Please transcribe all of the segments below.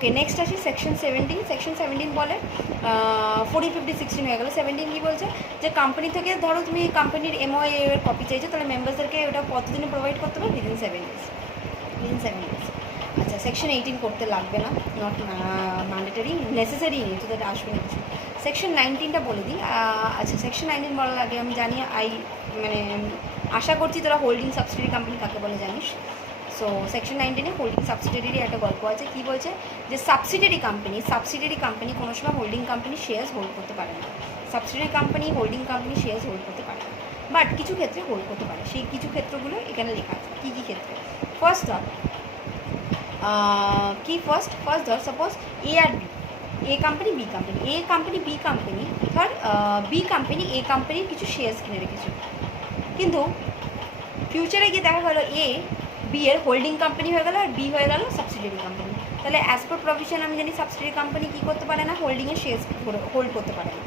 ওকে, next আসি section 17। Section 17 বলে 14, 15, 16 হয়ে গেল। 17 কী বলছে, যে কোম্পানি থেকে ধরো তুমি কোম্পানির MOA এর কপি চাইছো, তাহলে মেম্বার্সদেরকে ওটা কতদিনে প্রোভাইড করতে হবে, উইদিন 7 days। আচ্ছা, সেকশন 18 করতে লাগবে না, নট ম্যান্ডেটারি, নেসেসারি নেই, তো এটা আসবে না কিছু। সেকশন 19টা বলে দিই। আচ্ছা, সেকশন 19 বলার আগে আমি জানি মানে আশা করছি তোরা হোল্ডিং সাবসিডিয়ারি কোম্পানি কাকে বলে জানিস। সো সেকশন 19-এ হোল্ডিং সাবসিডিয়ারি একটা গল্প আছে। কী বলছে, যে সাবসিডিয়ারি কোম্পানি কোনো সময় হোল্ডিং কোম্পানি শেয়ার্স হোল্ড করতে পারে না। Subsidiary company holding company shares hold করতে পারে না, বাট কিছু ক্ষেত্রে হোল্ড করতে পারে। সেই কিছু ক্ষেত্রগুলো এখানে লেখা আছে, কী কী ক্ষেত্রে। ফার্স্ট ধর ফার্স্ট ধর suppose A R B, a company B company, ধর বি কোম্পানি এ কোম্পানির কিছু শেয়ার্স কিনে রেখেছে, কিন্তু ফিউচারে গিয়ে দেখা গেলো এ বি এর হোল্ডিং কোম্পানি হয়ে গেল, আর বি হয়ে গেল সাবসিডিয়ারি কোম্পানি। তাহলে অ্যাজ পার প্রভিশন আমি জানি সাবসিডিয়ারি কোম্পানি কী করতে পারে না, হোল্ডিংয়ের শেয়ার্স হোল্ড করতে পারে না।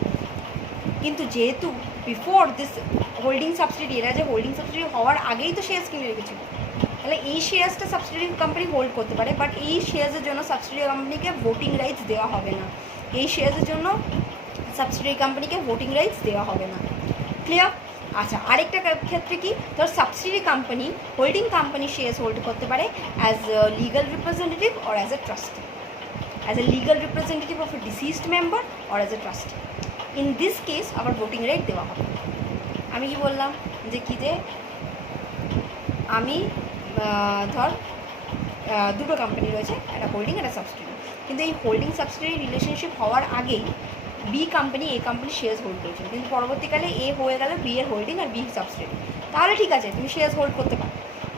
কিন্তু যেহেতু বিফোর দিস হোল্ডিং সাবসিডিয়ারি, এরা যে হোল্ডিং সাবসিডিয়ারি হওয়ার আগেই তো শেয়ার্স কিনে রেখেছিল, তাহলে এই শেয়ার্সটা সাবসিডিয়ারি কোম্পানি হোল্ড করতে পারে, বাট এই শেয়ার্সের জন্য সাবসিডিয়ারি কোম্পানিকে ভোটিং রাইটস দেওয়া হবে না। এই শেয়ার্সের জন্য সাবসিডিয়ারি কোম্পানিকে ভোটিং রাইটস দেওয়া হবে না। ক্লিয়ার? আচ্ছা, আরেকটা ক্ষেত্রে কি, ধর subsidiary company holding company shares hold করতে পারে as legal representative or as a trustee, as a legal representative of A deceased member or as a trustee. In this case আবার ভোটিং রাইট দেওয়া হবে। আমি কি বললাম, যে কী, যে আমি ধর দুটো কোম্পানি রয়েছে, একটা হোল্ডিং একটা সাবসিডিয়ারি, কিন্তু এই হোল্ডিং সাবসিডিয়ারি রিলেশনশিপ হওয়ার আগেই B company A company shares hold করেছিল, কিন্তু পরবর্তীকালে এ হয়ে গেল বি এর হোল্ডিং আর বি সাবসিডিয়ারি। তাহলে ঠিক আছে, তুমি শেয়ার্স হোল্ড করতে পারো,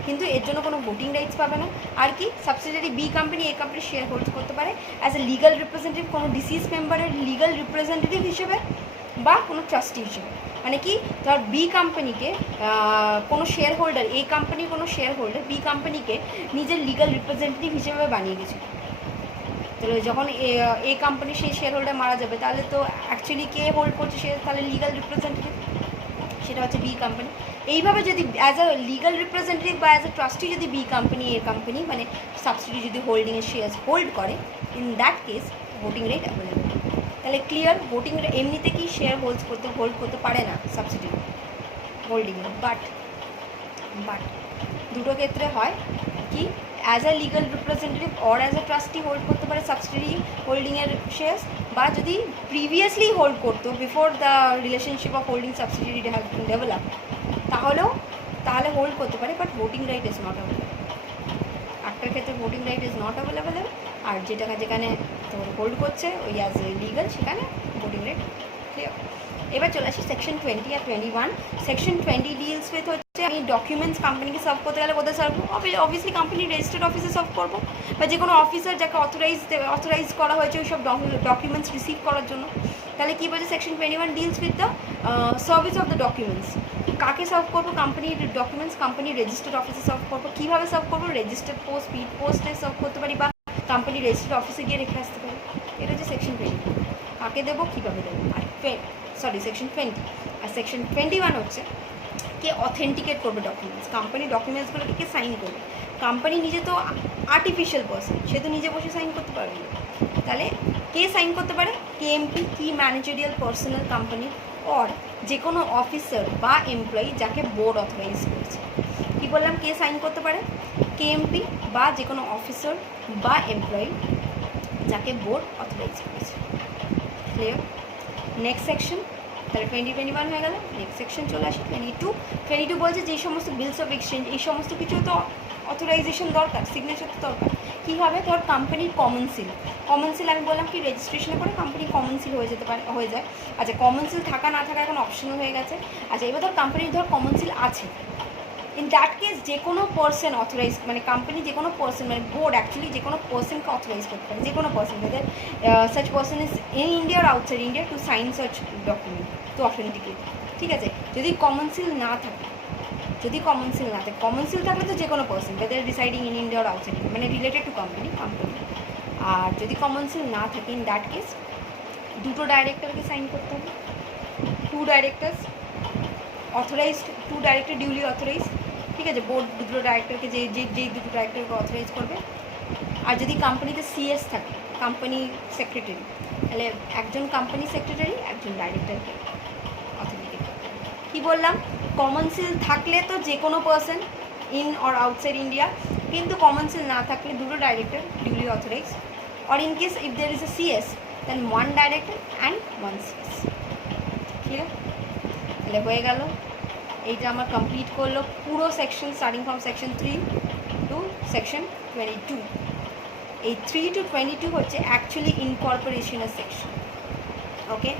কিন্তু এর জন্য কোনো ভোটিং রাইটস পাবে না। আর কি, subsidiary B company A company share hold করতে পারে অ্যাজ এ লিগাল রিপ্রেজেন্টেটিভ, কোনো ডিসিজ মেম্বারের লিগাল রিপ্রেজেন্টেটিভ হিসেবে বা কোনো ট্রাস্টি হিসেবে। মানে কি, ধর বি কোম্পানিকে কোনো শেয়ার হোল্ডার, এ কোম্পানির কোনো শেয়ার হোল্ডার বি কোম্পানিকে নিজের লিগাল রিপ্রেজেন্টেটিভ হিসেবে বানিয়ে গেছিল। তাহলে যখন এ কোম্পানি সেই শেয়ার হোল্ডার মারা যাবে, তাহলে তো অ্যাকচুয়ালি কে হোল্ড করছে সে, তাহলে লিগাল রিপ্রেজেন্টেটিভ, সেটা হচ্ছে বি কোম্পানি। এইভাবে যদি অ্যাজ আ লিগাল রিপ্রেজেন্টেটিভ বা অ্যাজ এ ট্রাস্টি যদি বি কোম্পানি এ কোম্পানি মানে সাবসিডি যদি হোল্ডিংয়ের শেয়ার্স হোল্ড করে, in that case voting right available. তাহলে ক্লিয়ার, ভোটিং এমনিতে কি শেয়ার হোল্ড করতে পারে না সাবসিডি হোল্ডিংয়ে, বাট দুটো ক্ষেত্রে হয় কি, as a legal representative or as a trustee hold করতে পারে সাবসিডি হোল্ডিংয়ের শেয়ার্স, বা যদি প্রিভিয়াসলি হোল্ড করতো before the relationship of holding subsidiary has been develop, তাহলে হোল্ড করতে পারে, but voting right is not available. একটার ক্ষেত্রে voting right is not available, আর যেখানে তোর হোল্ড করছে ওই অ্যাজ এ লিগাল, সেখানে ভোটিং রাইট। ক্লিয়ার? এবার চলে আসি সেকশন 20 আর 21। সেকশন 20 ডিলস উইথ হচ্ছে আমি ডকুমেন্টস কোম্পানিকে সার্ভ করতে গেলে কোথায় সার্ভ করবো, অবভিয়াসলি কোম্পানির রেজিস্টার্ড অফিসে সার্ভ করবো, বা যে কোনো অফিসার যাকে অথরাইজ করা হয়েছে ওই সব ডকুমেন্টস রিসিভ করার জন্য। তাহলে কী বলছে, section 21 deals with the service of the documents. কাকে সার্ভ করবো, কোম্পানির ডকুমেন্টস কোম্পানির রেজিস্টার্ড অফিসে সার্ভ করবো। কীভাবে সার্ভ করবো, রেজিস্টার্ড পোস্ট, স্পিড পোস্টে সার্ভ করতে পারি, বা কোম্পানির রেজিস্টার্ড অফিসে গিয়ে রেখে আসতে পারি। এটা হচ্ছে সেকশন 20। কাকে দেবো, কীভাবে দেবো। আর সেকশন 20। আর সেকশন 21 হচ্ছে কে অথেন্টিকেট করবে ডকুমেন্টস, কোম্পানির ডকুমেন্টসগুলোকে কে সাইন করবে। কোম্পানি নিজে তো আর্টিফিশিয়াল পার্সন, সে তো নিজে বসে সাইন করতে পারবে না, তাহলে কে সাইন করতে পারে, কেএমপি, কি ম্যানেজারিয়াল পার্সোনাল কোম্পানি, অর যে কোনো অফিসার বা এমপ্লয়ি যাকে বোর্ড অথরাইজ করেছে। কী বললাম, কে সাইন করতে পারে, কেএমপি বা যে কোনো অফিসার বা এমপ্লয়ি যাকে বোর্ড অথরাইজ করেছে। ক্লিয়ার? নেক্সট সেকশন, তাহলে 20-21 হয়ে গেল। নেক্সট সেকশন চলে আসে 22 বলছে যে সমস্ত বিলস অফ এক্সচেঞ্জ, এই সমস্ত কিছু তো অথরাইজেশন দরকার, সিগনেচার তো দরকার। কী হবে, ধর কোম্পানির কমন সিল আমি বললাম কি রেজিস্ট্রেশনের পরে কোম্পানির কমন সিল হয়ে যায়। আচ্ছা, কমন সিল থাকা না থাকা এখন অপশনাল হয়ে গেছে। আচ্ছা, এবার ধর কোম্পানির কমন সিল আছে, ইন দ্যাট কেস যে কোনো পার্সন অথরাইজ, মানে কোম্পানি যে কোনো পার্সন, মানে বোর্ড অ্যাকচুয়ালি যে কোনো পার্সনকে অথরাইজ করতে পারে, যে কোনো পার্সন, যাদের such person is in India আর outside India to sign such document to authenticate. ঠিক আছে, যদি কমন সিল না থাকে, কমন সিল থাকলে তো যে কোনো পার্সন, যাদের রিসাইডিং ইন ইন্ডিয়া আর আউটসাইড ইন্ডিয়া, মানে রিলেটেড টু কোম্পানি। আর যদি কমন সিল না থাকে, ইন দ্যাট কেস দুটো ডাইরেক্টরকে সাইন করতে হবে, 2 directors authorised, 2 director duly authorised. ঠিক আছে, বোর্ড দুটো ডাইরেক্টরকে যেই দুটো ডাইরেক্টরকে অথরাইজ করবে। আর যদি কোম্পানিতে সিএস থাকে, কোম্পানি সেক্রেটারি, তাহলে একজন কোম্পানি সেক্রেটারি একজন ডাইরেক্টরকে অথেন্টিকেট করতে হবে। কী বললাম, কমন সিল থাকলে তো যে কোনো person in or outside India, কিন্তু কমন সিল না থাকলে দুটো director duly authorize, or in case if there is a CS then one director and one CS। ঠিক আছে, তাহলে হয়ে গেল, এইটা আমার কমপ্লিট করলো পুরো section starting from section 3 to section 22। এই 3 to 22 হচ্ছে অ্যাকচুয়ালি ইনকর্পোরেশনের সেকশন। ওকে,